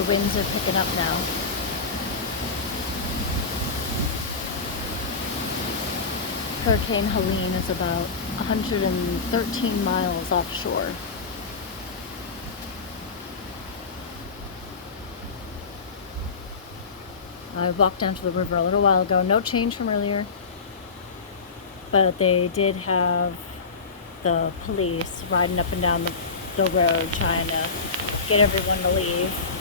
the winds are picking up now. Hurricane Helene is about 113 miles offshore. I walked down to the river a little while ago. No change from earlier. But they did have the police riding up and down the road trying to get everyone to leave.